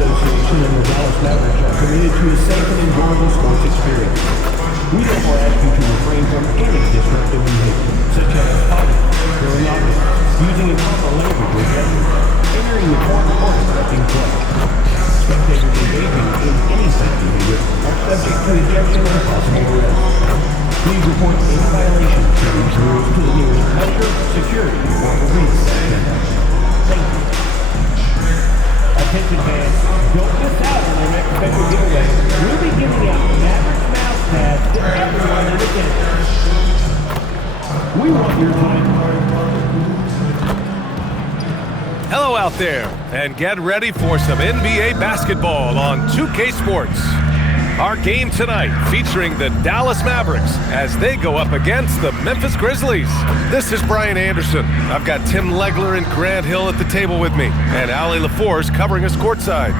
Association and the Dallas Mavericks are committed to a safe and enjoyable sports experience. We therefore ask you to refrain from any disruptive behavior, such as fighting, throwing objects, using improper language or gestures, entering the court or interrupting play. Spectators engaging in any such behavior are subject to ejection and possible arrest. Please report any violations to these rules to the nearest usher, security, or police center. Thank you. Attention fans, don't miss out on our next special giveaway. We'll be giving out Mavericks mouse pads to everyone in attendance. We want your time. Hello out there, and get ready for some NBA basketball on 2K Sports. Our game tonight featuring the Dallas Mavericks as they go up against the Memphis Grizzlies. This is Brian Anderson. I've got Tim Legler and Grant Hill at the table with me, and Allie LaForce covering us courtside.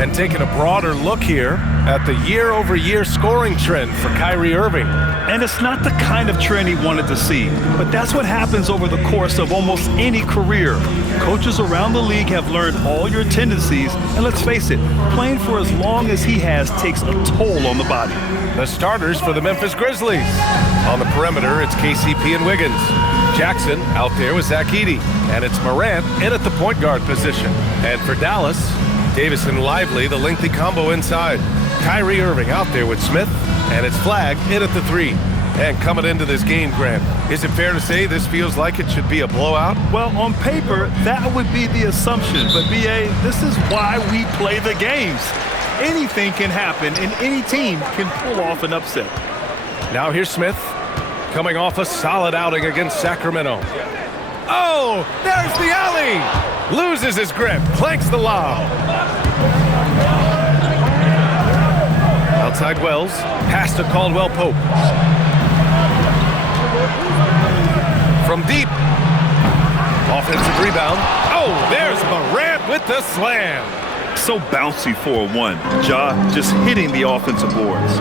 And taking a broader look here at the year-over-year scoring trend for Kyrie Irving. And it's not the kind of trend he wanted to see, but that's what happens over the course of almost any career. Coaches around the league have learned all your tendencies, and let's face it, playing for as long as he has takes a toll on the body. The starters for the Memphis Grizzlies. On the perimeter, it's KCP and Wiggins. Jackson out there with Zach Edey, and it's Morant in at the point guard position. And for Dallas, Davis and Lively, the lengthy combo inside. Kyrie Irving out there with Smith, and it's Flag in at the 3. And coming into this game, Grant, is it fair to say this feels like it should be a blowout? Well, on paper, that would be the assumption. But, B.A., this is why we play the games. Anything can happen, and any team can pull off an upset. Now here's Smith, coming off a solid outing against Sacramento. Oh, there's the alley! Loses his grip, clanks the lob. Outside Wells, pass to Caldwell Pope. From deep. Offensive rebound. Oh, there's Morant with the slam. So bouncy for a 1. Ja just hitting the offensive boards.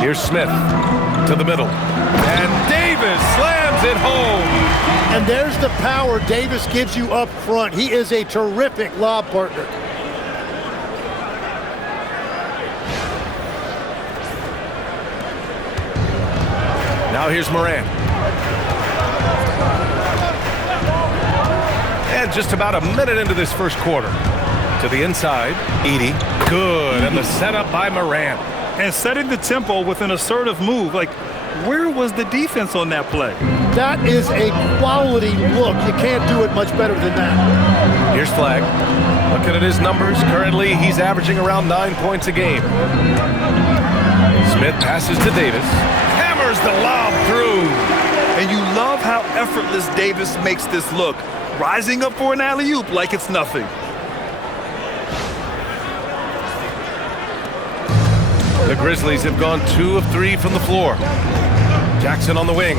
Here's Smith to the middle. And Davis slams it home. And there's the power Davis gives you up front. He is a terrific lob partner. Now here's Morant. And just about a minute into this first quarter. To the inside, Edey. Good, and the setup by Morant. And setting the tempo with an assertive move. Like, where was the defense on that play? That is a quality look. You can't do it much better than that. Here's Flag. Looking at his numbers, currently he's averaging around 9 points a game. Smith passes to Davis. Hammers the lob through. And you love how effortless Davis makes this look. Rising up for an alley-oop like it's nothing. The Grizzlies have gone 2 of 3 from the floor. Jackson on the wing.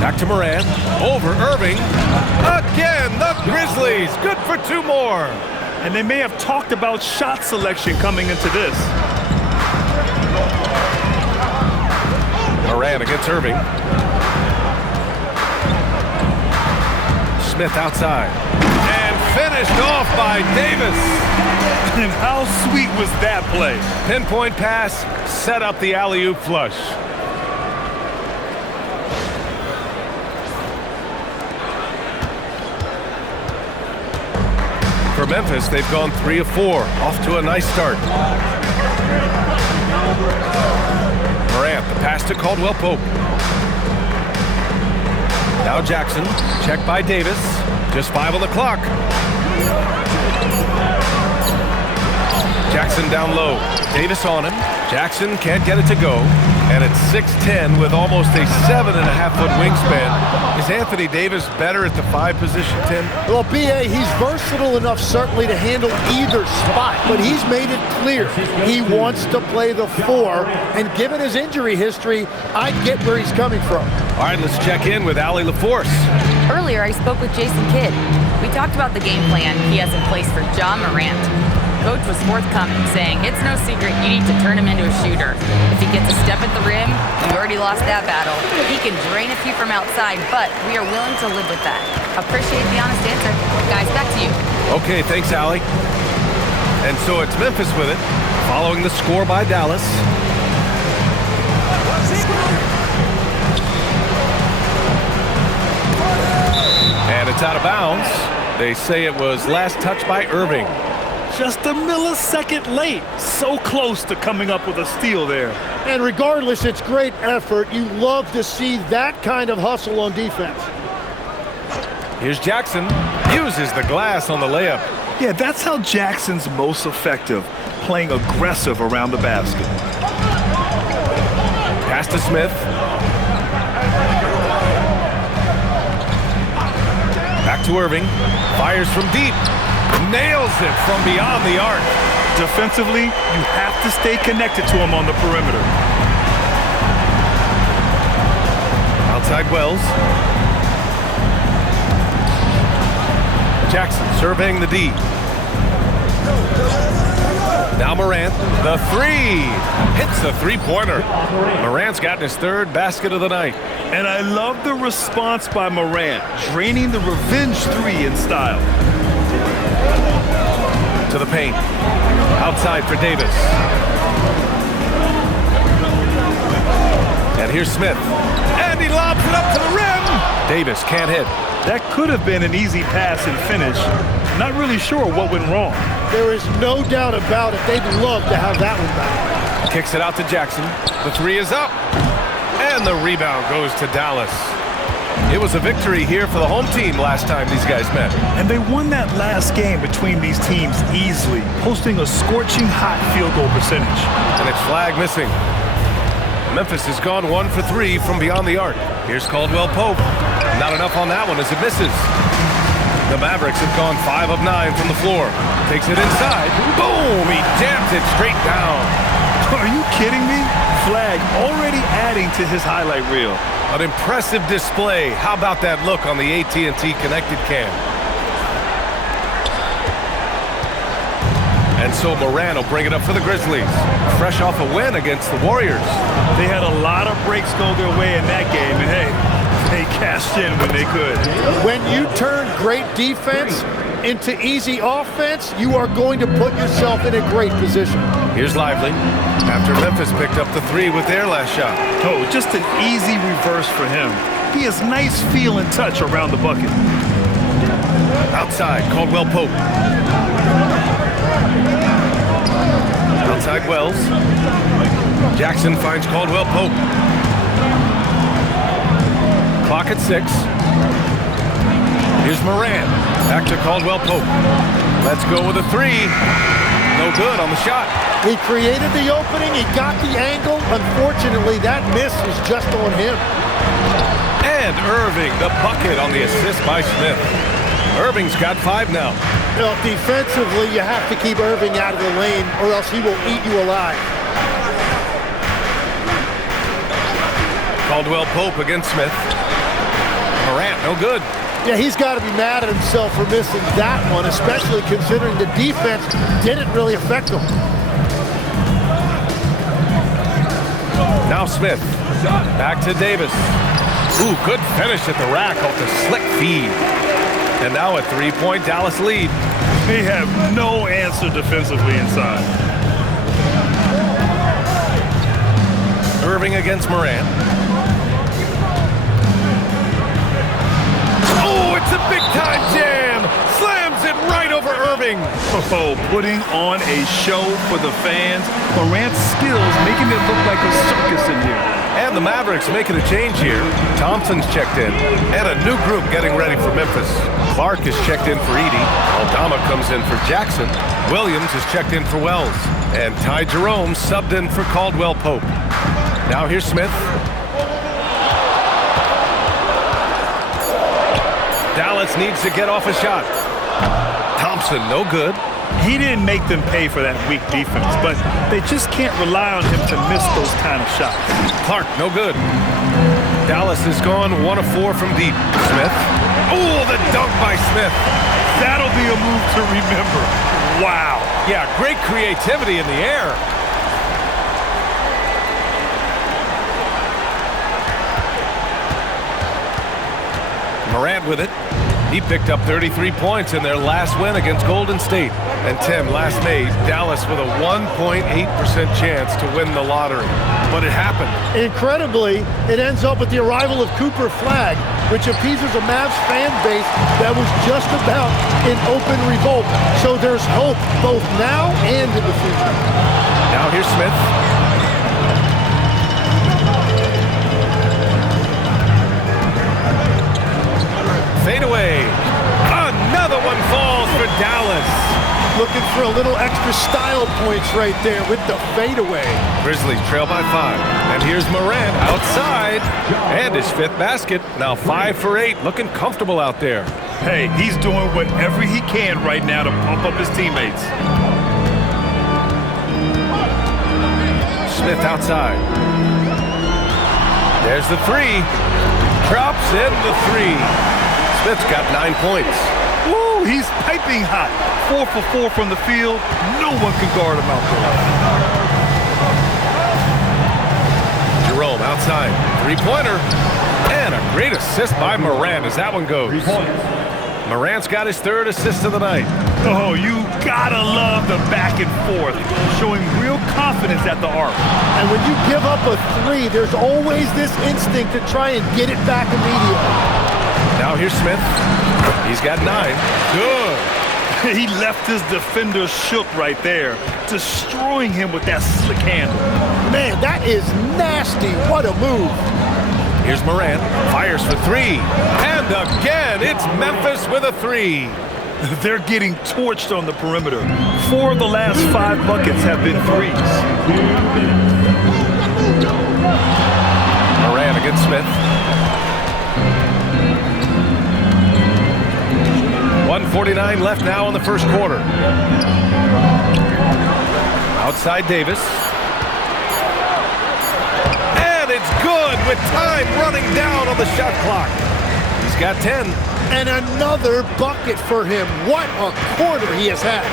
Back to Morant. Over Irving. Again, the Grizzlies. Good for 2 more. And they may have talked about shot selection coming into this. Morant against Irving. Smith outside. And finished off by Davis. And how sweet was that play? Pinpoint pass, set up the alley-oop flush. For Memphis, they've gone 3 of 4, off to a nice start. Morant, the pass to Caldwell Pope. Now Jackson, checked by Davis. Just 5 on the clock. Jackson down low. Davis on him. Jackson can't get it to go. And at 6'10", with almost a 7.5-foot wingspan, is Anthony Davis better at the 5 position, Tim? Well, B.A., he's versatile enough certainly to handle either spot, but he's made it clear he wants to play the 4, and given his injury history, I get where he's coming from. All right, let's check in with Allie LaForce. Earlier, I spoke with Jason Kidd. We talked about the game plan he has in place for John Morant. Coach was forthcoming, saying it's no secret you need to turn him into a shooter. If he gets a step at the rim, you already lost that battle. He can drain a few from outside, but we are willing to live with that. Appreciate the honest answer. Guys, back to you. Okay, thanks, Allie. And so it's Memphis with it, following the score by Dallas. And it's out of bounds. They say it was last touched by Irving. Just a millisecond late. So close to coming up with a steal there. And regardless, it's great effort. You love to see that kind of hustle on defense. Here's Jackson. Uses the glass on the layup. Yeah, that's how Jackson's most effective, playing aggressive around the basket. Pass to Smith. Back to Irving. Fires from deep. Nails it from beyond the arc. Defensively, you have to stay connected to him on the perimeter. Outside Wells. Jackson surveying the D. Now Morant, the 3. Hits the 3-pointer. Morant's gotten his 3rd basket of the night. And I love the response by Morant, draining the revenge 3 in style. To the paint. Outside for Davis. And here's Smith. And he lobs it up to the rim. Davis can't hit. That could have been an easy pass and finish. Not really sure what went wrong. There is no doubt about it. They'd love to have that one back. Kicks it out to Jackson. The 3 is up. And the rebound goes to Dallas. It was a victory here for the home team last time these guys met. And they won that last game between these teams easily, posting a scorching hot field goal percentage. And it's flag missing. Memphis has gone 1 for 3 from beyond the arc. Here's Caldwell Pope. Not enough on that one as it misses. The Mavericks have gone 5 of 9 from the floor. Takes it inside. Boom! He jams it straight down. Are you kidding me? Flag already adding to his highlight reel. An impressive display. How about that look on the AT&T connected cam? And so Morant will bring it up for the Grizzlies. Fresh off a win against the Warriors. They had a lot of breaks go their way in that game, and hey, they cashed in when they could. When you turn great defense into easy offense, you are going to put yourself in a great position. Here's Lively. After Memphis picked up the 3 with their last shot. Oh, just an easy reverse for him. He has nice feel and touch around the bucket. Outside, Caldwell Pope. Outside Wells. Jackson finds Caldwell Pope. Clock at 6. Here's Morant. Back to Caldwell Pope. Let's go with a 3. No good on the shot. He created the opening. He got the angle. Unfortunately, that miss was just on him. And Irving, the bucket on the assist by Smith. Irving's got 5 now. You know, defensively, you have to keep Irving out of the lane or else he will eat you alive. Caldwell Pope against Smith. Morant, no good. Yeah, he's got to be mad at himself for missing that one, especially considering the defense didn't really affect him. Now Smith. Back to Davis. Ooh, good finish at the rack off the slick feed. And now a 3-point Dallas lead. They have no answer defensively inside. Irving against Morant. Oh, it's a big-time jam! Slams it right over Irving. Oh, putting on a show for the fans. Morant's skills making it look like a circus in here. And the Mavericks making a change here. Thompson's checked in. And a new group getting ready for Memphis. Clark is checked in for Edey. Aldama comes in for Jackson. Williams is checked in for Wells. And Ty Jerome subbed in for Caldwell Pope. Now here's Smith. Dallas needs to get off a shot. Thompson, no good. He didn't make them pay for that weak defense, but they just can't rely on him to miss those kind of shots. Clark, no good. Dallas is gone 1 of 4 from deep. Smith. Oh, the dunk by Smith. That'll be a move to remember. Wow. Yeah, great creativity in the air. Morant with it. He picked up 33 points in their last win against Golden State. And Tim, last May, Dallas with a 1.8% chance to win the lottery. But it happened. Incredibly, it ends up with the arrival of Cooper Flagg, which appeases a Mavs fan base that was just about in open revolt. So there's hope both now and in the future. Now here's Smith. Fadeaway. Another one falls for Dallas. Looking for a little extra style points right there with the fadeaway. Grizzlies trail by 5. And here's Morant outside. And his 5th basket. Now 5 for 8. Looking comfortable out there. Hey, he's doing whatever he can right now to pump up his teammates. Smith outside. There's the 3. Drops in the 3. Smith's got 9 points. Woo, he's piping hot. 4 for 4 from the field. No one can guard him out there. Jerome outside. 3-pointer. And a great assist by Morant as that one goes. 3 points. Morant's got his 3rd assist of the night. Oh, you gotta love the back and forth. Showing real confidence at the arc. And when you give up a 3, there's always this instinct to try and get it back immediately. Now here's Smith. He's got 9. Good. He left his defender shook right there, destroying him with that slick handle. Man, that is nasty. What a move. Here's Morant. Fires for 3. And again, it's Memphis with a 3. They're getting torched on the perimeter. 4 of the last 5 buckets have been 3s. Morant against Smith. 1:49 left now in the first quarter. Outside Davis. And it's good with time running down on the shot clock. He's got 10. And another bucket for him. What a quarter he has had.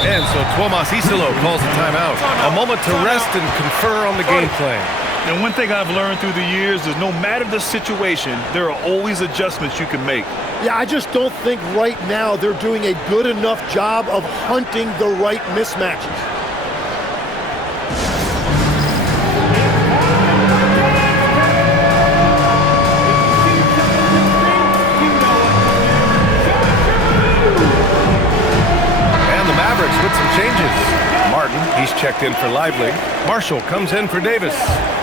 And so Tuomas Isilo calls a timeout. A moment to rest and confer on the game plan. And one thing I've learned through the years is no matter the situation, there are always adjustments you can make. Yeah, I just don't think right now they're doing a good enough job of hunting the right mismatches. And the Mavericks with some changes. Martin, he's checked in for Lively. Marshall comes in for Davis.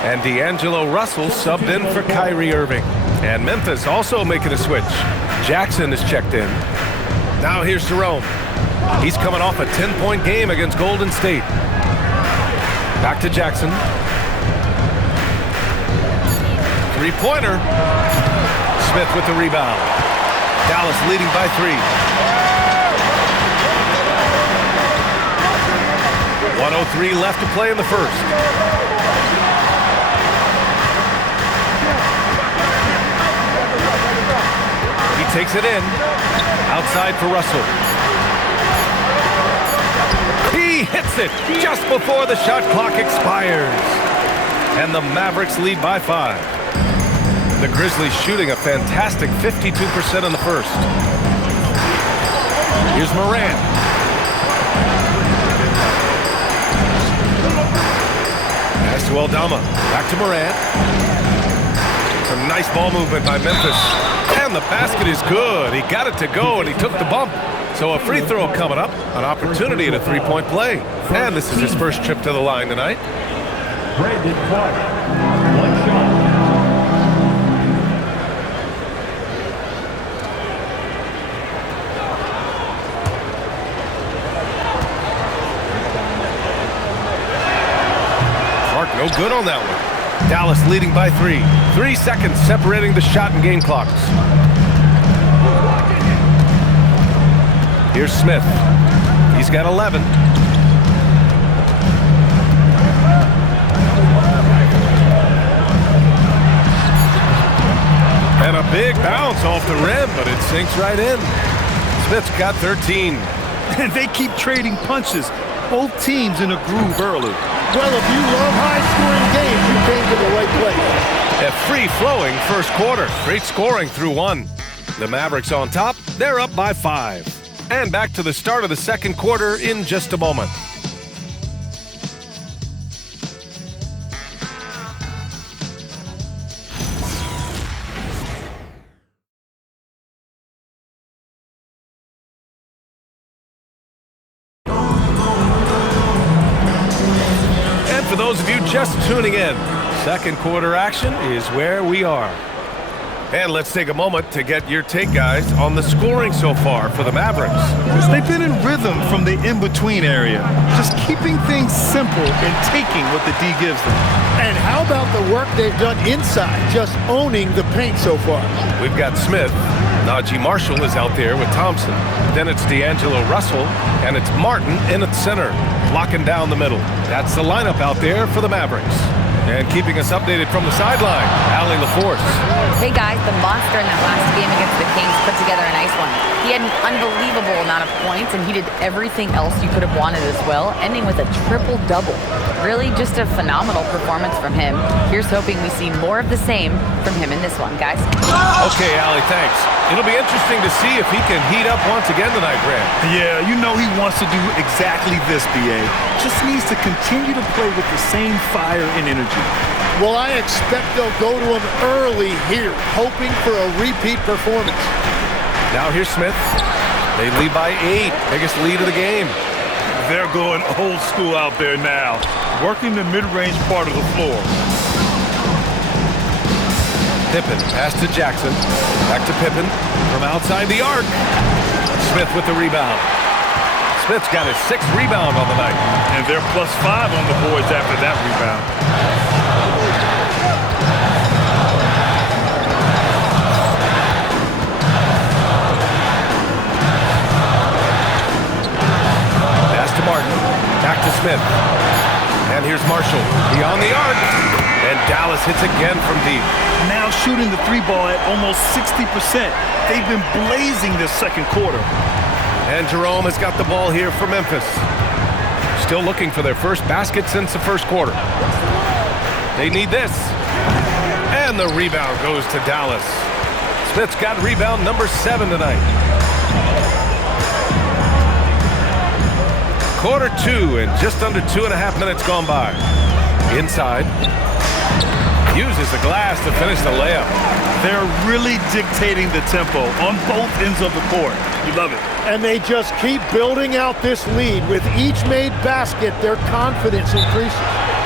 And D'Angelo Russell subbed in for Kyrie Irving. And Memphis also making a switch. Jackson is checked in. Now here's Jerome. He's coming off a 10-point game against Golden State. Back to Jackson. 3-pointer. Smith with the rebound. Dallas leading by 3. 1:03 left to play in the first. He takes it in. Outside for Russell. He hits it just before the shot clock expires. And the Mavericks lead by 5. The Grizzlies shooting a fantastic 52% in the first. Here's Morant. Pass to Aldama. Back to Morant. Some nice ball movement by Memphis. And the basket is good. He got it to go, and he took the bump. So a free throw coming up. An opportunity at a 3-point play. And this is his first trip to the line tonight. Brandon Clark. good on that one. Dallas leading by 3. 3 seconds separating the shot and game clocks. Here's Smith. He's got 11. And a big bounce off the rim, but it sinks right in. Smith's got 13. And they keep trading punches. Both teams in a groove early. Well, if you love high-scoring games, you came to the right place. A free-flowing first quarter. Great scoring through 1. The Mavericks on top. They're up by 5. And back to the start of the second quarter in just a moment. For those of you just tuning in, second quarter action is where we are. And let's take a moment to get your take, guys, on the scoring so far for the Mavericks. They've been in rhythm from the in-between area, just keeping things simple and taking what the D gives them. And how about the work they've done inside, just owning the paint so far? We've got Smith. Najee Marshall is out there with Thompson. Then it's D'Angelo Russell, and it's Martin in at center, locking down the middle. That's the lineup out there for the Mavericks. And keeping us updated from the sideline, Allie LaForce. Hey guys, the monster in that last game against the Kings put together a nice one. He had an unbelievable amount of points, and he did everything else you could have wanted as well, ending with a triple-double. Really just a phenomenal performance from him. Here's hoping we see more of the same from him in this one, guys. Okay, Allie, thanks. It'll be interesting to see if he can heat up once again tonight, Grant. Yeah, you know he wants to do exactly this, B.A. Just needs to continue to play with the same fire and energy. Well, I expect they'll go to him early here, hoping for a repeat performance. Now here's Smith. They lead by 8. Biggest lead of the game. They're going old school out there now, working the mid-range part of the floor. Pippen, pass to Jackson. Back to Pippen from outside the arc. Smith with the rebound. Smith's got his 6th rebound on the night. And they're +5 on the boards after that rebound. Pass to Martin. Back to Smith. And here's Marshall beyond the arc. And Dallas hits again from deep. Now shooting the 3-ball at almost 60%. They've been blazing this second quarter. And Jerome has got the ball here for Memphis. Still looking for their first basket since the first quarter. They need this. And the rebound goes to Dallas. Smith's got rebound number 7 tonight. Quarter 2 and just under 2.5 minutes gone by. Inside. Uses the glass to finish the layup. They're really dictating the tempo on both ends of the court. You love it. And they just keep building out this lead. With each made basket, their confidence increases.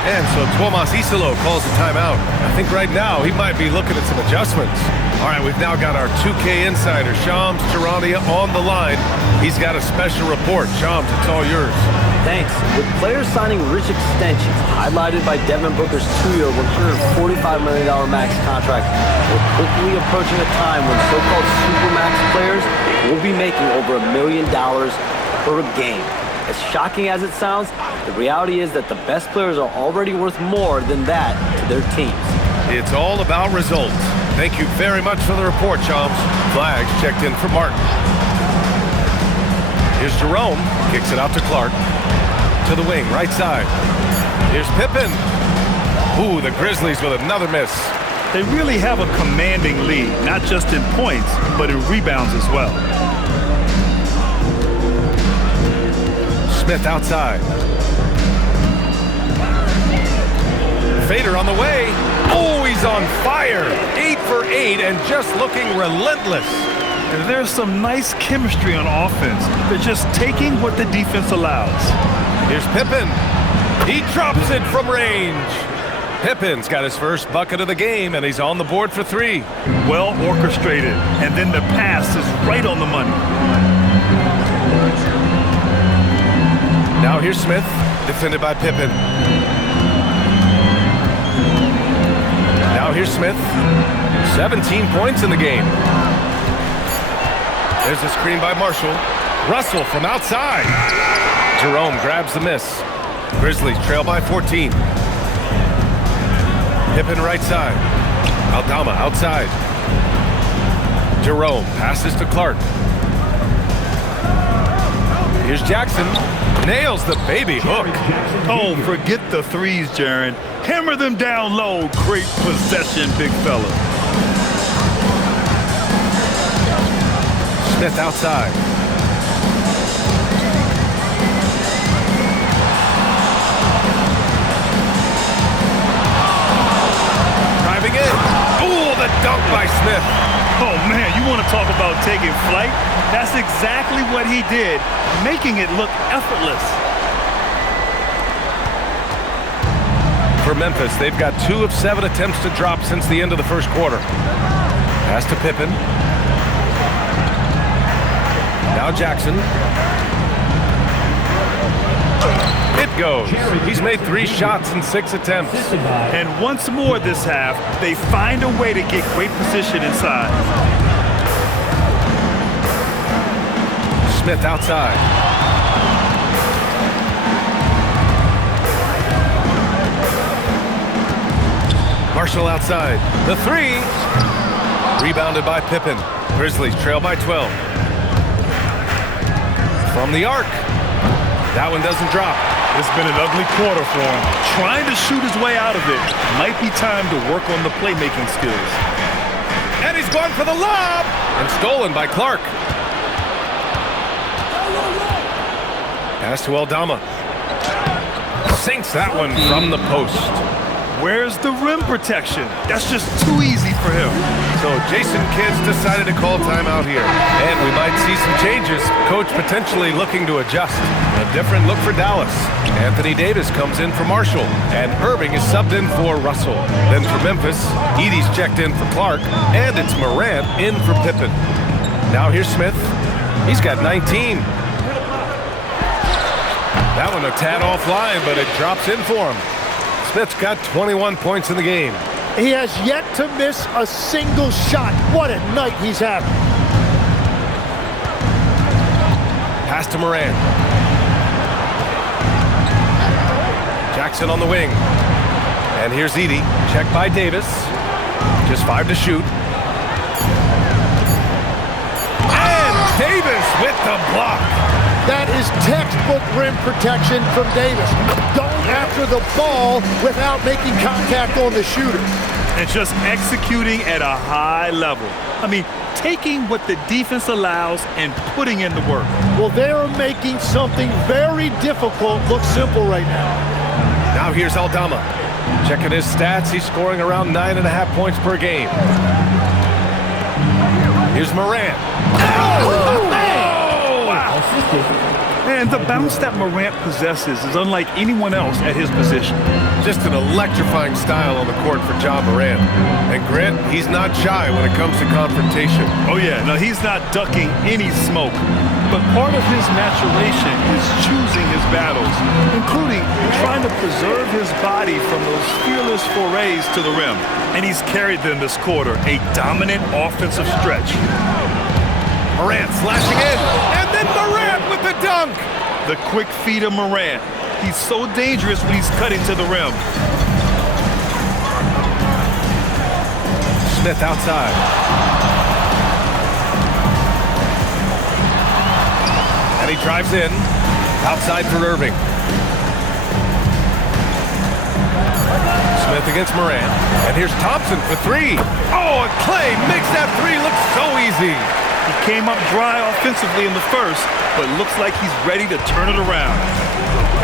And so Tomas Isolo calls a timeout. I think right now he might be looking at some adjustments. All right, we've now got our 2K insider, Shams Charania, on the line. He's got a special report. Shams, it's all yours. Thanks. With players signing rich extensions, highlighted by Devin Booker's 2-year, $145 million max contract, we're quickly approaching a time when so-called supermax players will be making over $1 million per game. As shocking as it sounds, the reality is that the best players are already worth more than that to their teams. It's all about results. Thank you very much for the report, Shams. Flags checked in for Martin. Here's Jerome. Kicks it out to Clark. To the wing, right side. Here's Pippen. Ooh, the Grizzlies with another miss. They really have a commanding lead, not just in points, but in rebounds as well. Smith outside. Fader on the way. Oh, he's on fire. 8 for 8 and just looking relentless. And there's some nice chemistry on offense. They're just taking what the defense allows. Here's Pippen. He drops it from range. Pippen's got his first bucket of the game, and he's on the board for 3. Well orchestrated, and then the pass is right on the money. Now here's Smith, defended by Pippen. here's Smith. 17 points in the game. There's a screen by Marshall. Russell from outside. Jerome grabs the miss. Grizzlies trail by 14. Pippen right side. Aldama outside. Jerome passes to Clark. Here's Jackson. Nails the baby hook. Oh, forget the threes, Jaron. Hammer them down low. Great possession, big fella. Smith outside. Driving in. Ooh, the dunk by Smith. Oh, man, you want to talk about taking flight? That's exactly what he did, making it look effortless. For Memphis, they've got 2 of 7 attempts to drop since the end of the first quarter. Pass to Pippen. Now Jackson. It goes. He's made 3 shots in 6 attempts. And once more this half, they find a way to get great position inside. Smith outside. Marshall outside. The 3. Rebounded by Pippen. Grizzlies trail by 12. From the arc. That one doesn't drop. It's been an ugly quarter for him. Trying to shoot his way out of it. Might be time to work on the playmaking skills. And he's going for the lob. And stolen by Clark. Pass to Aldama. Sinks that one from the post. Where's the rim protection? That's just too easy for him. So Jason Kidd's decided to call timeout here. And we might see some changes. Coach potentially looking to adjust. A different look for Dallas. Anthony Davis comes in for Marshall. And Irving is subbed in for Russell. Then for Memphis, Edey's checked in for Clark. And it's Morant in for Pippen. Now here's Smith. He's got 19. That one a tad offline, but it drops in for him. Smith's got 21 points in the game. He has yet to miss a single shot. What a night he's having. Pass to Morant. Jackson on the wing. And here's Edey. Checked by Davis. Just 5 to shoot. And Davis with the block. That is textbook rim protection from Davis. Going after the ball without making contact on the shooter. And just executing at a high level. I mean, taking what the defense allows and putting in the work. Well, they're making something very difficult look simple right now. Now here's Aldama. Checking his stats, he's scoring around 9.5 points per game. Here's Morant. Oh, man! And the bounce that Morant possesses is unlike anyone else at his position. Just an electrifying style on the court for John Morant. And Grant, he's not shy when it comes to confrontation. Oh yeah, no, he's not ducking any smoke. But part of his maturation is choosing his battles, including trying to preserve his body from those fearless forays to the rim. And he's carried them this quarter, a dominant offensive stretch. Morant slashing in, and then Morant with the dunk. The quick feed of Morant. He's so dangerous when he's cutting to the rim. Smith outside. And he drives in. Outside for Irving. Smith against Morant. And here's Thompson for 3. Oh, and Clay makes that 3 look so easy. He came up dry offensively in the first, but looks like he's ready to turn it around.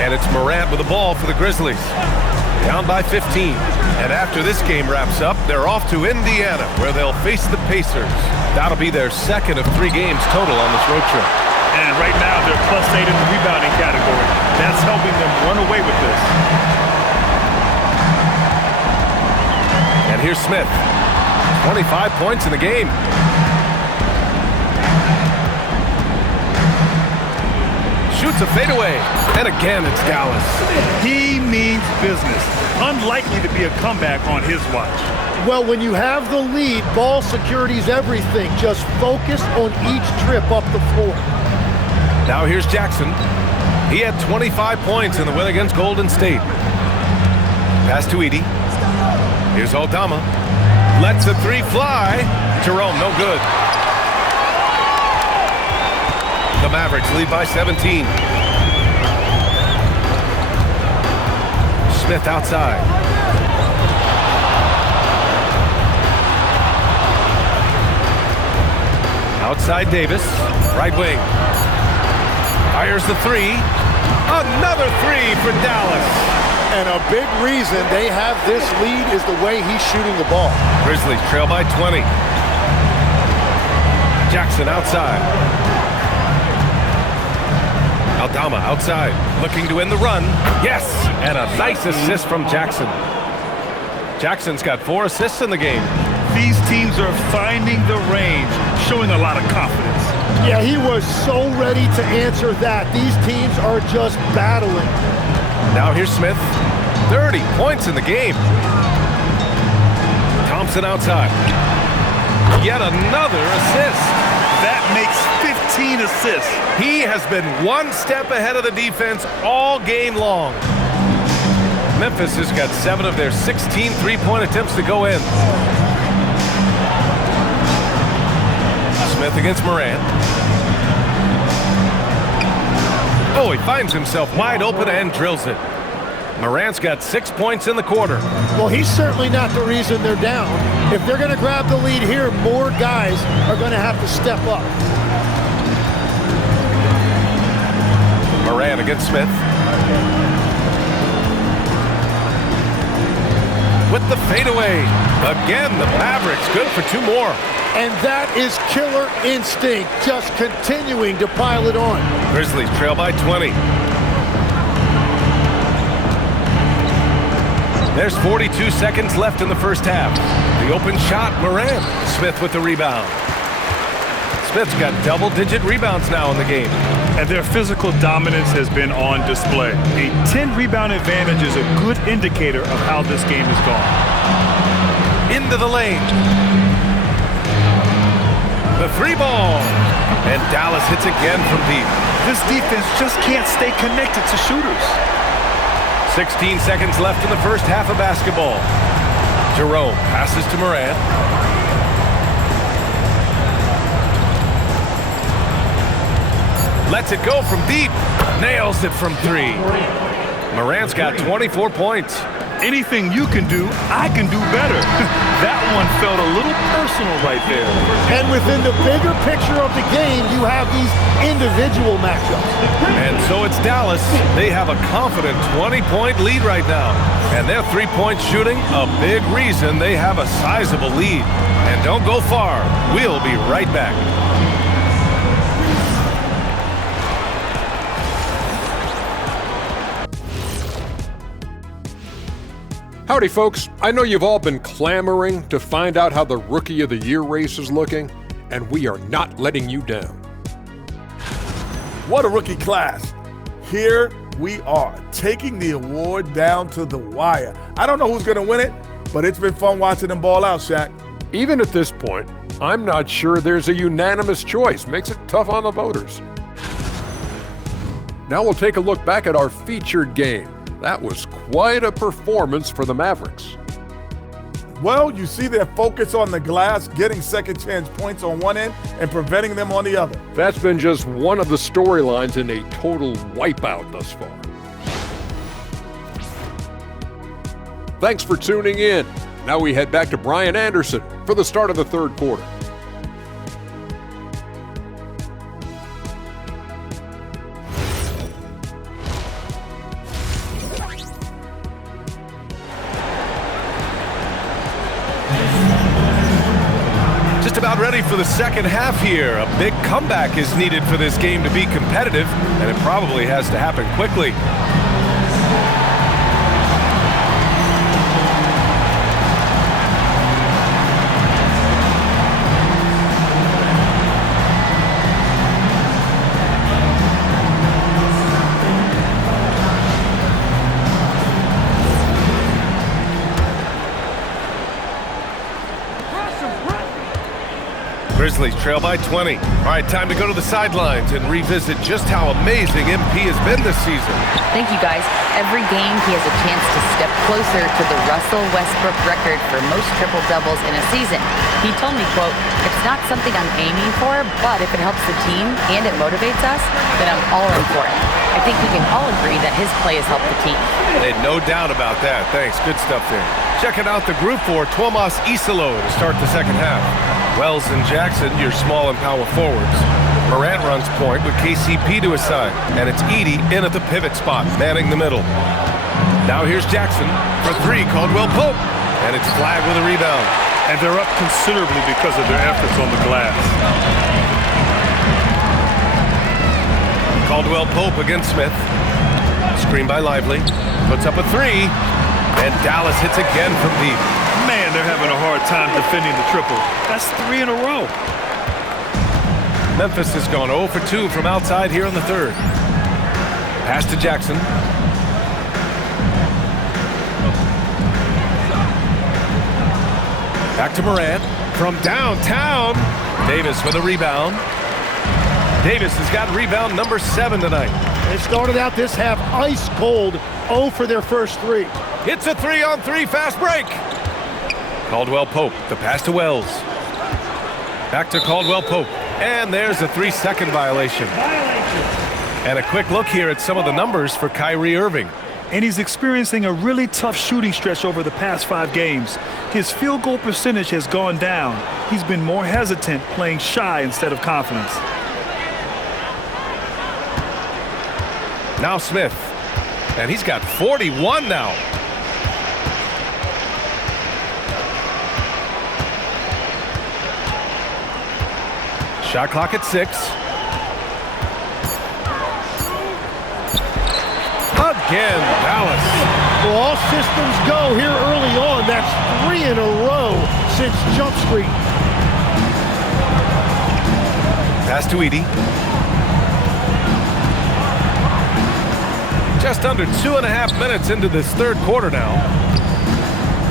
And it's Morant with the ball for the Grizzlies. Down by 15. And after this game wraps up, they're off to Indiana, where they'll face the Pacers. That'll be their second of 3 games total on this road trip. And right now, they're +8 in the rebounding category. That's helping them run away with this. And here's Smith. 25 points in the game. shoots a fadeaway. And again, it's Dallas. He means business. Unlikely to be a comeback on his watch. Well, when you have the lead, ball security's everything. Just focus on each trip up the floor. Now here's Jackson. He had 25 points in the win against Golden State. Pass to Edey. Here's Aldama. Lets the three fly. Jerome, no good. The Mavericks lead by 17. Smith outside. Outside Davis. Right wing. Fires the three. Another three for Dallas. And a big reason they have this lead is the way he's shooting the ball. Grizzlies trail by 20. Jackson outside. Aldama outside, looking to win the run. Yes, and a nice assist from Jackson. Jackson's got 4 assists in the game. These teams are finding the range, showing a lot of confidence. Yeah, he was so ready to answer that. These teams are just battling. Now here's Smith. 30 points in the game. Thompson outside. Yet another assist. That makes 15 assists. He has been one step ahead of the defense all game long. Memphis has got 7 of their 16 three-point attempts to go in. Smith against Morant. Oh, he finds himself wide open and drills it. Morant's got 6 points in the quarter. Well, he's certainly not the reason they're down. If they're going to grab the lead here, more guys are going to have to step up. Morant against Smith. With the fadeaway. Again, the Mavericks good for 2 more. And that is killer instinct, just continuing to pile it on. Grizzlies trail by 20. There's 42 seconds left in the first half. The open shot, Morant. Smith with the rebound. Smith's got double-digit rebounds now in the game. And their physical dominance has been on display. A 10-rebound advantage is a good indicator of how this game has gone. Into the lane. The 3-ball. And Dallas hits again from deep. This defense just can't stay connected to shooters. 16 seconds left in the first half of basketball. Jerome passes to Morant. Lets it go from deep. Nails it from 3. Morant's got 24 points. Anything you can do, I can do better. That one felt a little personal right there. And within the bigger picture of the game, you have these individual matchups. And so it's Dallas. They have a confident 20-point lead right now. And their three-point shooting, a big reason they have a sizable lead. And don't go far. We'll be right back. Howdy, folks. I know you've all been clamoring to find out how the Rookie of the Year race is looking, and we are not letting you down. What a rookie class. Here we are, taking the award down to the wire. I don't know who's going to win it, but it's been fun watching them ball out, Shaq. Even at this point, I'm not sure there's a unanimous choice. Makes it tough on the voters. Now we'll take a look back at our featured game. That was quite a performance for the Mavericks. Well, you see their focus on the glass, getting second chance points on one end and preventing them on the other. That's been just one of the storylines in a total wipeout thus far. Thanks for tuning in. Now we head back to Brian Anderson for the start of the third quarter. Just about ready for the second half here. A big comeback is needed for this game to be competitive, and it probably has to happen quickly. Grizzlies trail by 20. All right, time to go to the sidelines and revisit just how amazing MP has been this season. Thank you, guys. Every game, he has a chance to step closer to the Russell Westbrook record for most triple-doubles in a season. He told me, quote, "It's not something I'm aiming for, but if it helps the team and it motivates us, then I'm all in for it." I think we can all agree that his play has helped the team. Hey, no doubt about that. Thanks. Good stuff there. Checking out the group for Tuomas Isalo to start the second half. Wells and Jackson, your small and power forwards. Morant runs point with KCP to his side. And it's Edey in at the pivot spot, manning the middle. Now here's Jackson for three. Caldwell Pope. And it's flagged with a rebound. And they're up considerably because of their efforts on the glass. Caldwell Pope against Smith. Screen by Lively. Puts up a three. And Dallas hits again from deep. Man, they're having a hard time defending the triple. That's 3 in a row. Memphis has gone 0 for 2 from outside here in the third. Pass to Jackson. Back to Morant. From downtown. Davis with a rebound. Davis has got rebound number 7 tonight. They started out this half ice cold, 0 for their first 3. It's a 3-on-3 fast break. Caldwell Pope, the pass to Wells. Back to Caldwell Pope. And there's a 3-second violation. And a quick look here at some of the numbers for Kyrie Irving. And he's experiencing a really tough shooting stretch over the past 5 games. His field goal percentage has gone down. He's been more hesitant, playing shy instead of confidence. Now Smith. And he's got 41 now. Shot clock at 6. Again, Dallas. Well, all systems go here early on. That's 3 in a row since Jump Street. Pass to Edey. Just under 2.5 minutes into this third quarter now.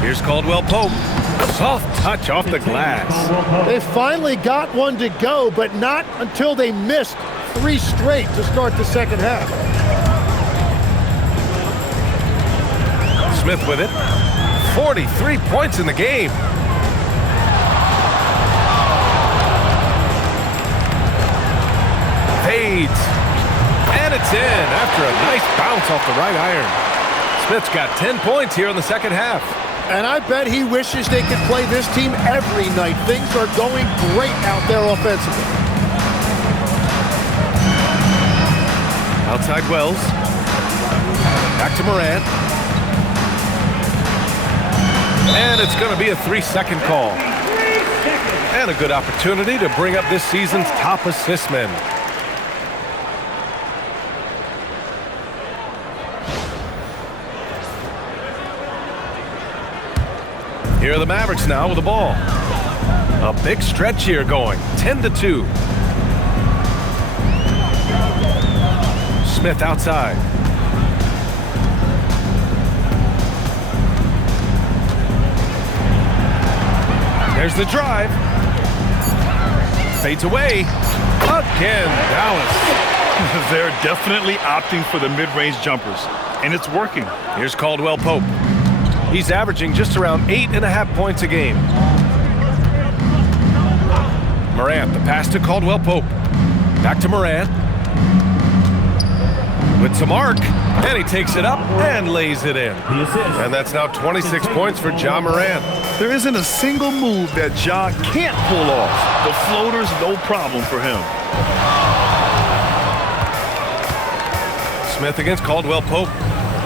Here's Caldwell Pope. Soft touch off the glass. They finally got one to go, but not until they missed 3 straight to start the second half. Smith with it. 43 points in the game. Fades. And it's in after a nice bounce off the right iron. Smith's got 10 points here in the second half. And I bet he wishes they could play this team every night. Things are going great out there offensively. Outside Wells. Back to Morant. And it's going to be a 3-second call. And a good opportunity to bring up this season's top assist men. Here are the Mavericks now with the ball. A big stretch here going, 10-2. Smith outside. There's the drive. Fades away. Again, Dallas. They're definitely opting for the mid-range jumpers, and it's working. Here's Caldwell Pope. He's averaging just around 8.5 points a game. Morant, the pass to Caldwell Pope. Back to Morant. With some arc, and he takes it up and lays it in. And that's now 26 points for Ja Morant. There isn't a single move that Ja can't pull off. The floater's no problem for him. Smith against Caldwell Pope.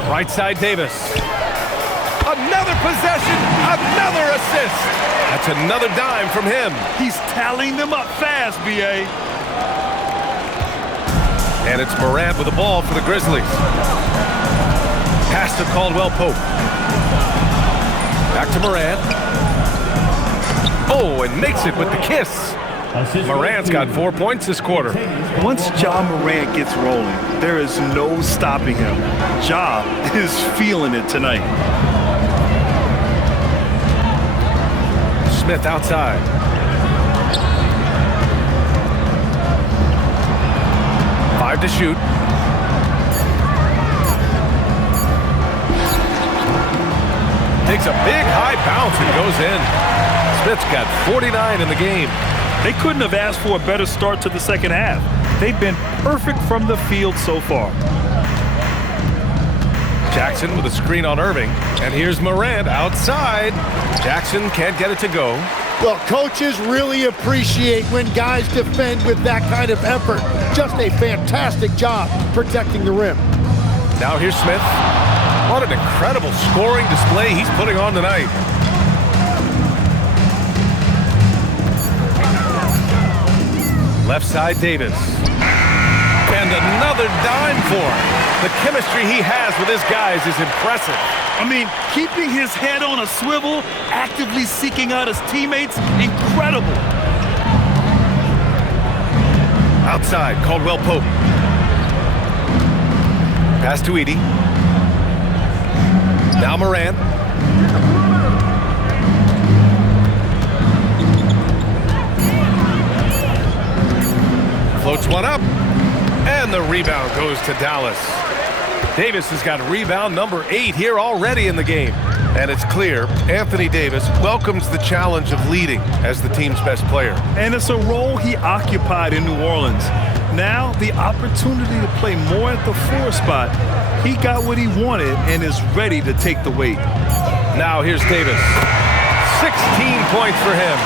Right side Davis. Another possession, another assist. That's another dime from him. He's tallying them up fast, B.A. And it's Morant with the ball for the Grizzlies. Pass to Caldwell Pope. Back to Morant. Oh, and makes it with the kiss. Morant's got 4 points this quarter. Once Ja Morant gets rolling, there is no stopping him. Ja is feeling it tonight. Smith outside. 5 to shoot. Takes a big high bounce and goes in. Smith's got 49 in the game. They couldn't have asked for a better start to the second half. They've been perfect from the field so far. Jackson with a screen on Irving. And here's Morant outside. Jackson can't get it to go. Well, coaches really appreciate when guys defend with that kind of effort. Just a fantastic job protecting the rim. Now here's Smith. What an incredible scoring display he's putting on tonight. Left side, Davis. And another dime for him. The chemistry he has with his guys is impressive. I mean, keeping his head on a swivel, actively seeking out his teammates, incredible. Outside, Caldwell Pope. Pass to Edey. Now Morant. Floats one up. And the rebound goes to Dallas. Davis has got rebound number 8 here already in the game. And it's clear Anthony Davis welcomes the challenge of leading as the team's best player. And it's a role he occupied in New Orleans. Now the opportunity to play more at the 4 spot. He got what he wanted and is ready to take the weight. Now here's Davis. 16 points for him.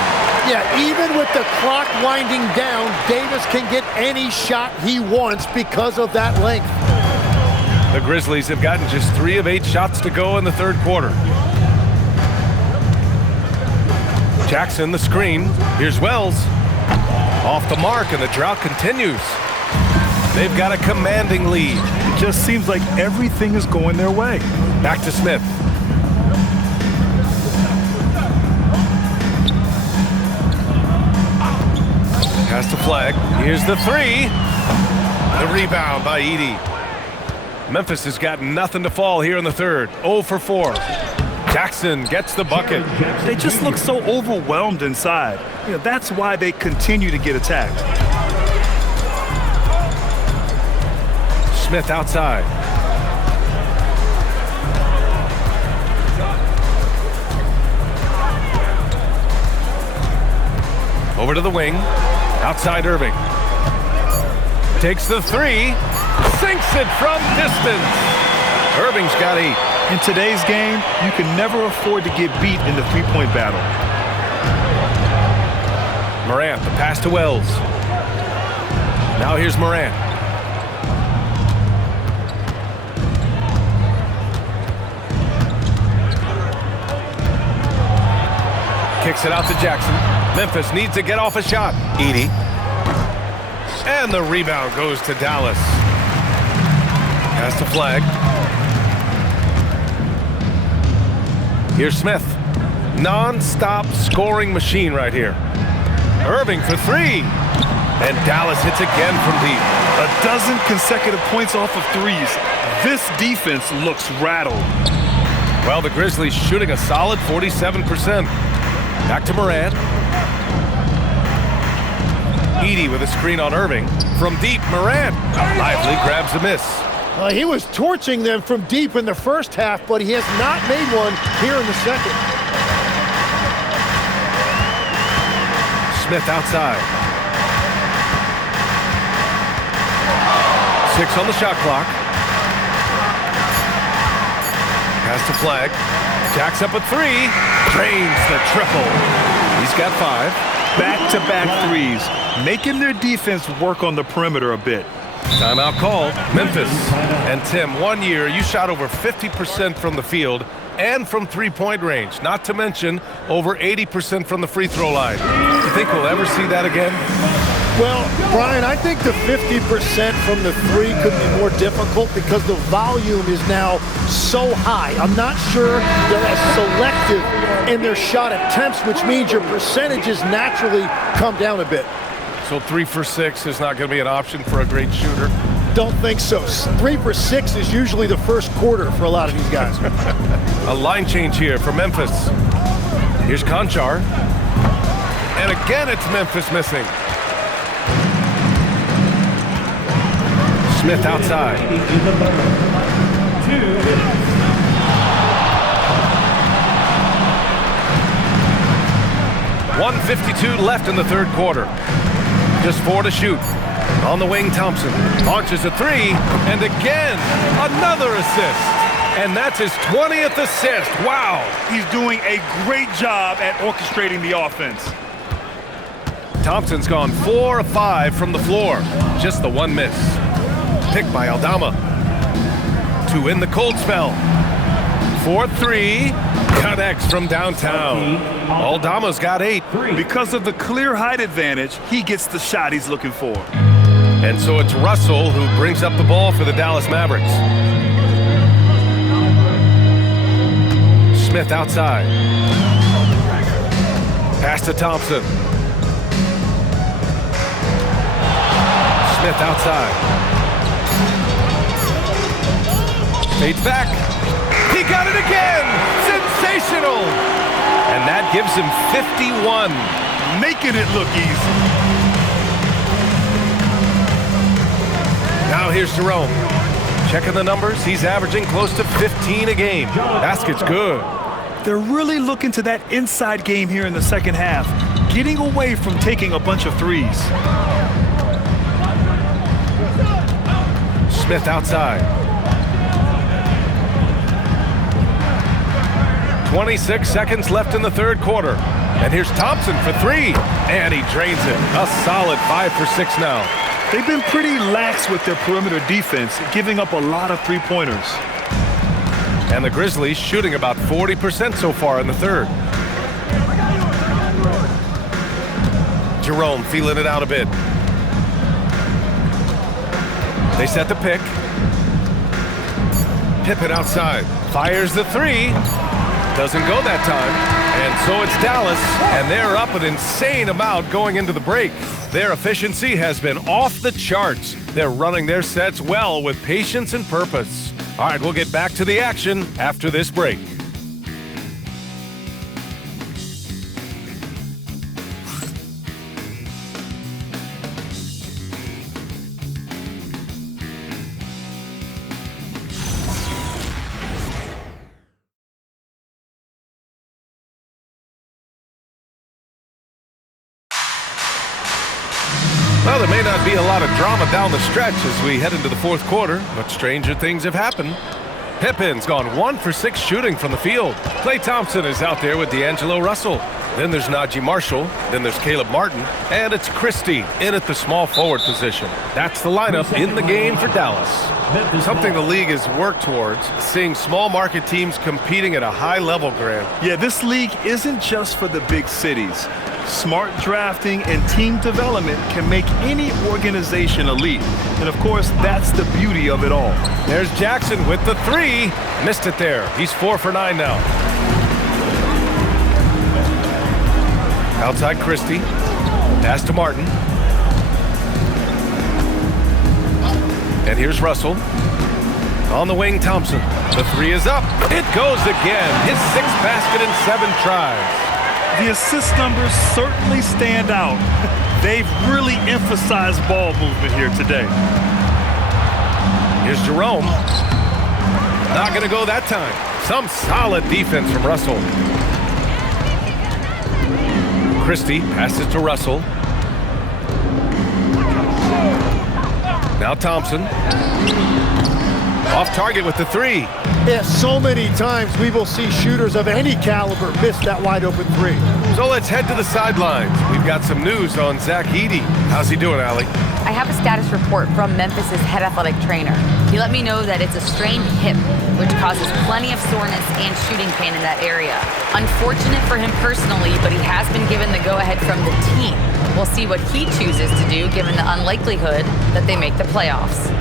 Yeah, even with the clock winding down, Davis can get any shot he wants because of that length. The Grizzlies have gotten just 3 of 8 shots to go in the third quarter. Jackson, the screen. Here's Wells. Off the mark, and the drought continues. They've got a commanding lead. It just seems like everything is going their way. Back to Smith. Pass to Flag. Here's the 3. The rebound by Edey. Memphis has got nothing to fall here in the third. 0 for 4. Jackson gets the bucket. They just look so overwhelmed inside. That's why they continue to get attacked. Smith outside. Over to the wing. Outside Irving. Takes the 3. Sinks it from distance. Irving's got 8. In today's game, you can never afford to get beat in the three-point battle. Morant, the pass to Wells. Now here's Morant. Kicks it out to Jackson. Memphis needs to get off a shot. Edey. And the rebound goes to Dallas. Pass to Flag. Here's Smith. Non-stop scoring machine right here. Irving for 3. And Dallas hits again from deep. 12 consecutive points off of threes. This defense looks rattled. Well, the Grizzlies shooting a solid 47%. Back to Morant. Edey with a screen on Irving. From deep, Morant. Lively grabs a miss. He was torching them from deep in the first half, but he has not made one here in the second. Smith outside. 6 on the shot clock. Pass to Flag. Jacks up a 3. Drains the triple. He's got 5. Back-to-back threes, making their defense work on the perimeter a bit. Timeout called. Memphis. And Tim, 1 year, you shot over 50% from the field and from three-point range. Not to mention over 80% from the free throw line. You think we'll ever see that again? Well, Brian, I think the 50% from the 3 could be more difficult because the volume is now so high. I'm not sure they're as selective in their shot attempts, which means your percentages naturally come down a bit. So 3 for 6 is not going to be an option for a great shooter? Don't think so. 3 for 6 is usually the first quarter for a lot of these guys. A line change here for Memphis. Here's Conchar. And again, it's Memphis missing. Smith outside. 1:52 left in the third quarter. Just 4 to shoot. On the wing, Thompson launches a 3, and again, another assist. And that's his 20th assist. Wow. He's doing a great job at orchestrating the offense. Thompson's gone 4 of 5 from the floor. Just the one miss. Picked by Aldama. To win the cold spell. 4-3. Connects from downtown. Aldama's got 8. Because of the clear height advantage, he gets the shot he's looking for. And so it's Russell who brings up the ball for the Dallas Mavericks. Smith outside. Pass to Thompson. Smith outside. Fades back. He got it again! Sensational! And that gives him 51. Making it look easy. Now here's Jerome. Checking the numbers, he's averaging close to 15 a game. Basket's good. They're really looking to that inside game here in the second half, getting away from taking a bunch of threes. Smith outside. 26 seconds left in the third quarter. And here's Thompson for 3. And he drains it. A solid 5 for 6 now. They've been pretty lax with their perimeter defense, giving up a lot of three-pointers. And the Grizzlies shooting about 40% so far in the third. Jerome feeling it out a bit. They set the pick. Pippen outside. Fires the 3. Doesn't go that time. And so it's Dallas, and they're up an insane amount going into the break. Their efficiency has been off the charts. They're running their sets well with patience and purpose. All right, we'll get back to the action after this break. Well, there may not be a lot of drama down the stretch as we head into the fourth quarter, but stranger things have happened. Pippen's gone 1 for 6 shooting from the field. Klay Thompson is out there with D'Angelo Russell. Then there's Najee Marshall. Then there's Caleb Martin. And it's Christie in at the small forward position. That's the lineup in the game for Dallas. Something the league has worked towards, seeing small market teams competing at a high level, Graham. Yeah, this league isn't just for the big cities. Smart drafting and team development can make any organization elite. And of course, that's the beauty of it all. There's Jackson with the 3. Missed it there. He's 4 for 9 now. Outside Christie. Pass to Martin. And here's Russell. On the wing, Thompson. The 3 is up. It goes again. His 6th basket in 7 tries. The assist numbers certainly stand out. They've really emphasized ball movement here today. Here's Jerome. Not going to go that time. Some solid defense from Russell. Christie passes to Russell. Now Thompson. Off target with the 3. Yeah, so many times we will see shooters of any caliber miss that wide open 3. So let's head to the sidelines. We've got some news on Zach Edey. How's he doing, Allie? I have a status report from Memphis's head athletic trainer. He let me know that it's a strained hip, which causes plenty of soreness and shooting pain in that area. Unfortunate for him personally, but he has been given the go-ahead from the team. We'll see what he chooses to do given the unlikelihood that they make the playoffs.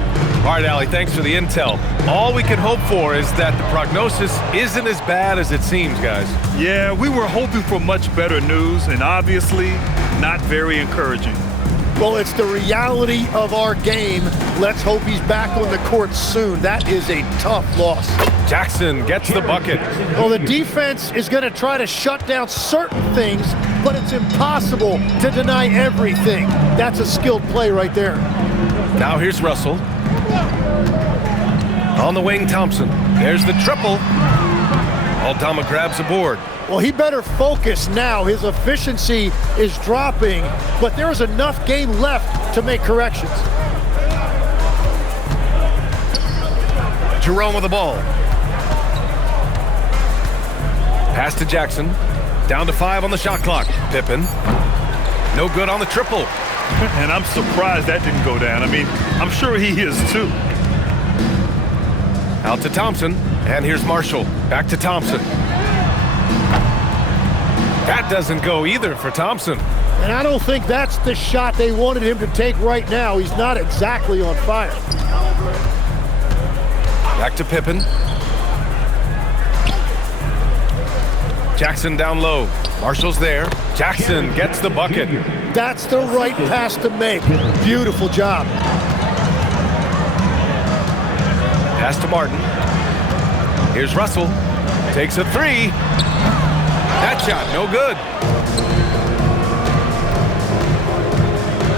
All right, Allie, thanks for the intel. All we can hope for is that the prognosis isn't as bad as it seems, guys. Yeah, we were hoping for much better news, and obviously not very encouraging. Well, it's the reality of our game. Let's hope he's back on the court soon. That is a tough loss. Jackson gets the bucket. Well, the defense is going to try to shut down certain things, but it's impossible to deny everything. That's a skilled play right there. Now here's Russell. On the wing, Thompson. There's the triple. Aldama grabs a board. Well, he better focus now. His efficiency is dropping, but there is enough game left to make corrections. Jerome with the ball. Pass to Jackson. Down to 5 on the shot clock. Pippen. No good on the triple. And I'm surprised that didn't go down. I mean, I'm sure he is too. Out to Thompson. And here's Marshall. Back to Thompson. That doesn't go either for Thompson. And I don't think that's the shot they wanted him to take right now. He's not exactly on fire. Back to Pippen. Jackson down low. Marshall's there. Jackson gets the bucket. That's the right pass to make. Beautiful job. Pass to Martin. Here's Russell. Takes a 3. That shot, no good.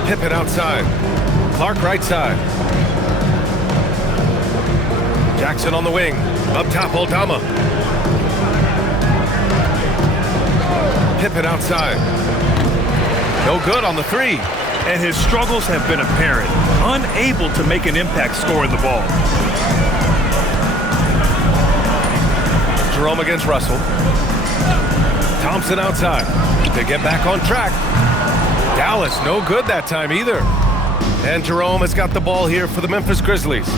Pippen outside. Clark right side. Jackson on the wing. Up top, Aldama. Pippen outside. No good on the 3. And his struggles have been apparent. Unable to make an impact scoring the ball. Jerome against Russell. Thompson outside. They get back on track. Dallas, no good that time either. And Jerome has got the ball here for the Memphis Grizzlies.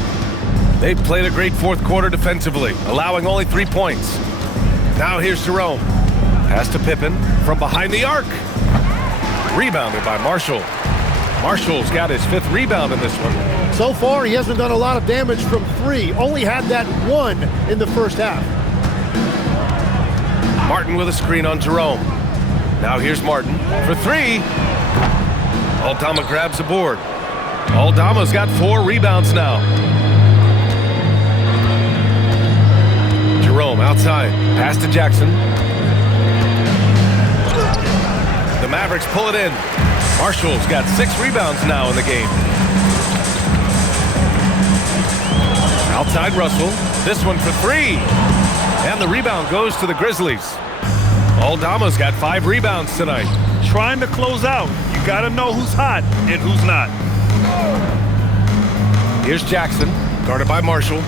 They've played a great fourth quarter defensively, allowing only 3 points. Now here's Jerome. Pass to Pippen from behind the arc. Rebounded by Marshall. Marshall's got his 5th rebound in this one. So far, he hasn't done a lot of damage from 3. Only had that 1 in the first half. Martin with a screen on Jerome. Now here's Martin for 3. Aldama grabs the board. Aldama's got 4 rebounds now. Jerome outside. Pass to Jackson. The Mavericks pull it in. Marshall's got 6 rebounds now in the game. Outside Russell. This one for 3. And the rebound goes to the Grizzlies. Aldama's got 5 rebounds tonight. Trying to close out. You got to know who's hot and who's not. Here's Jackson, guarded by Marshall.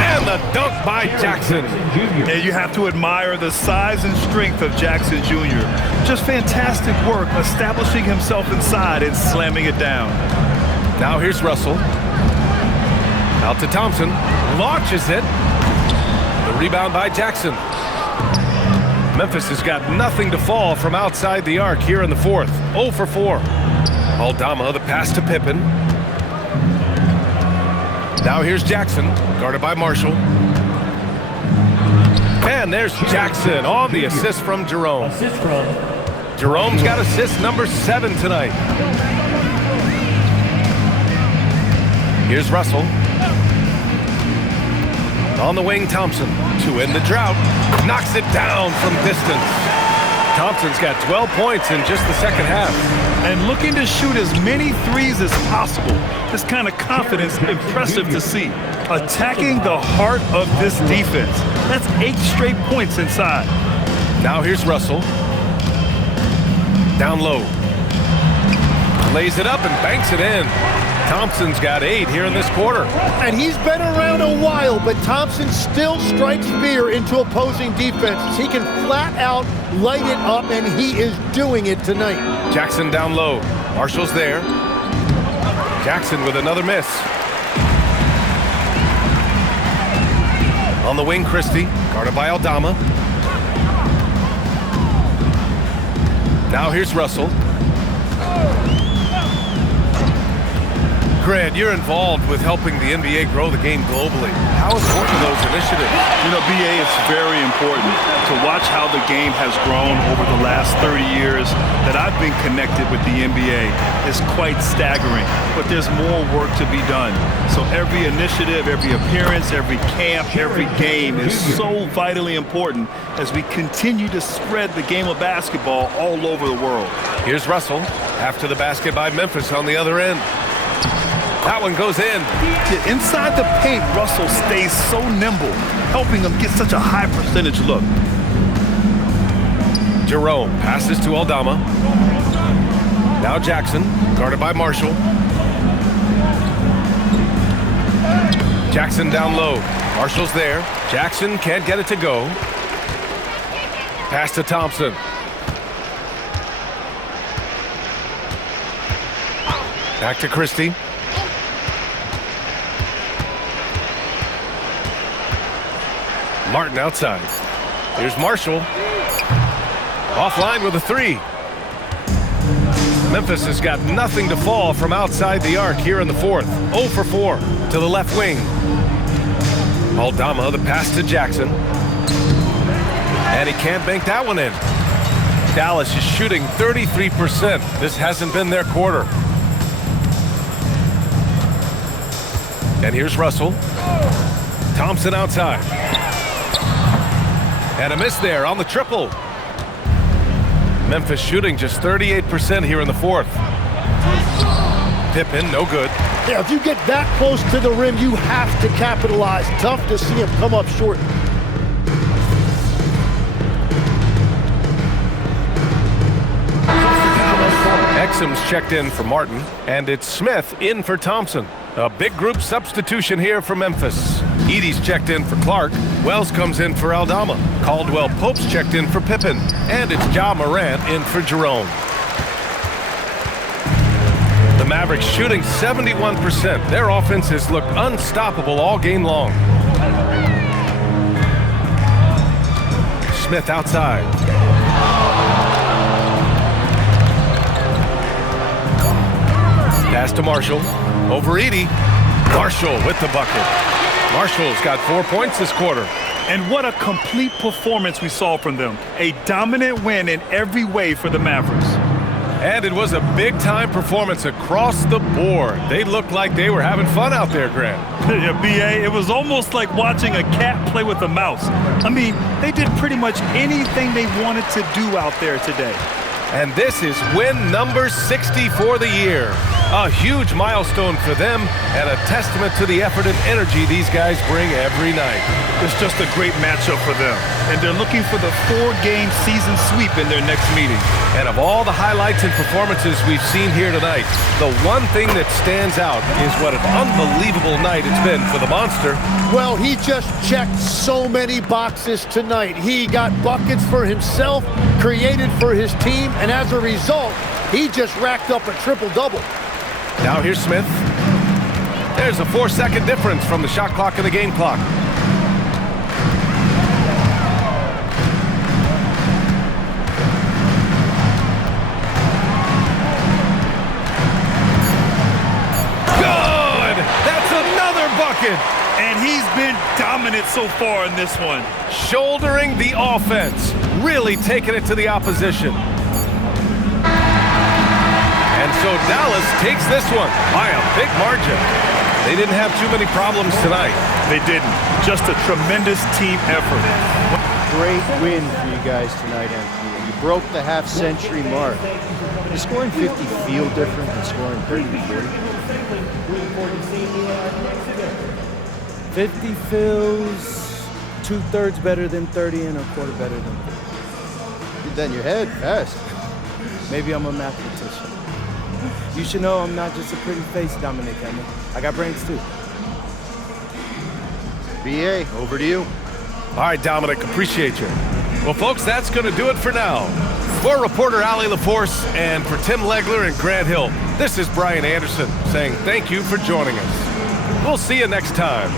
And the dunk by Jackson. And you have to admire the size and strength of Jackson Jr. Just fantastic work establishing himself inside and slamming it down. Now here's Russell. Out to Thompson. Launches it. The rebound by Jackson. Memphis has got nothing to fall from outside the arc here in the fourth. 0 for 4. Aldama, the pass to Pippen. Now here's Jackson, guarded by Marshall. And there's Jackson on the assist from Jerome. Jerome's got assist number 7 tonight. Here's Russell. On the wing, Thompson to end the drought. Knocks it down from distance. Thompson's got 12 points in just the second half. And looking to shoot as many threes as possible. This kind of confidence, impressive to see. Attacking the heart of this defense. That's 8 straight points inside. Now here's Russell. Down low. Lays it up and banks it in. Thompson's got 8 here in this quarter. And he's been around a while, but Thompson still strikes fear into opposing defenses. He can flat out light it up, and he is doing it tonight. Jackson down low. Marshall's there. Jackson with another miss. On the wing, Christie, guarded by Aldama. Now here's Russell. Grant, you're involved with helping the NBA grow the game globally. How important are those initiatives? You know, BA, it's very important to watch how the game has grown over the last 30 years that I've been connected with the NBA. It's quite staggering, but there's more work to be done. So every initiative, every appearance, every camp, every game is so vitally important as we continue to spread the game of basketball all over the world. Here's Russell after the basket by Memphis on the other end. That one goes in. Yeah, inside the paint, Russell stays so nimble, helping him get such a high percentage look. Jerome passes to Aldama. Now Jackson, guarded by Marshall. Jackson down low. Marshall's there. Jackson can't get it to go. Pass to Thompson. Back to Christie. Martin outside. Here's Marshall. Offline with a three. Memphis has got nothing to fall from outside the arc here in the fourth. 0 for 4 to the left wing. Aldama, the pass to Jackson. And he can't bank that one in. Dallas is shooting 33%. This hasn't been their quarter. And here's Russell. Thompson outside. And a miss there on the triple. Memphis shooting just 38% here in the fourth. Pippen, no good. Yeah, if you get that close to the rim, you have to capitalize. Tough to see him come up short. Exum's checked in for Martin, and it's Smith in for Thompson. A big group substitution here for Memphis. Edey's checked in for Clark. Wells comes in for Aldama. Caldwell Pope's checked in for Pippen. And it's Ja Morant in for Jerome. The Mavericks shooting 71%. Their offense has looked unstoppable all game long. Smith outside. Pass to Marshall. Over Edey. Marshall with the bucket. Marshall's got 4 points this quarter. And what a complete performance we saw from them. A dominant win in every way for the Mavericks. And it was a big-time performance across the board. They looked like they were having fun out there, Grant. Yeah, B.A., it was almost like watching a cat play with a mouse. I mean, they did pretty much anything they wanted to do out there today. And this is win number 60 for the year. A huge milestone for them and a testament to the effort and energy these guys bring every night. It's just a great matchup for them. And they're looking for the 4-game season sweep in their next meeting. And of all the highlights and performances we've seen here tonight, the one thing that stands out is what an unbelievable night it's been for the Monster. Well, he just checked so many boxes tonight. He got buckets for himself, created for his team, and as a result, he just racked up a triple-double. Now here's Smith. There's a 4-second difference from the shot clock and the game clock. Good! That's another bucket! And he's been dominant so far in this one. Shouldering the offense, really taking it to the opposition. And so Dallas takes this one by a big margin. They didn't have too many problems tonight. They didn't. Just a tremendous team effort. Great win for you guys tonight, Anthony. You broke the half-century mark. Does scoring 50 feel different than scoring 30 to 40? 50 feels 2/3 better than 30 and a quarter better than 30. Then your head fast. Maybe I'm a mathematician. You should know I'm not just a pretty face, Dominic Henry. I got brains too. BA, over to you. All right, Dominic, appreciate you. Well, folks, that's going to do it for now. For reporter Allie LaForce and for Tim Legler and Grant Hill, this is Brian Anderson saying thank you for joining us. We'll see you next time.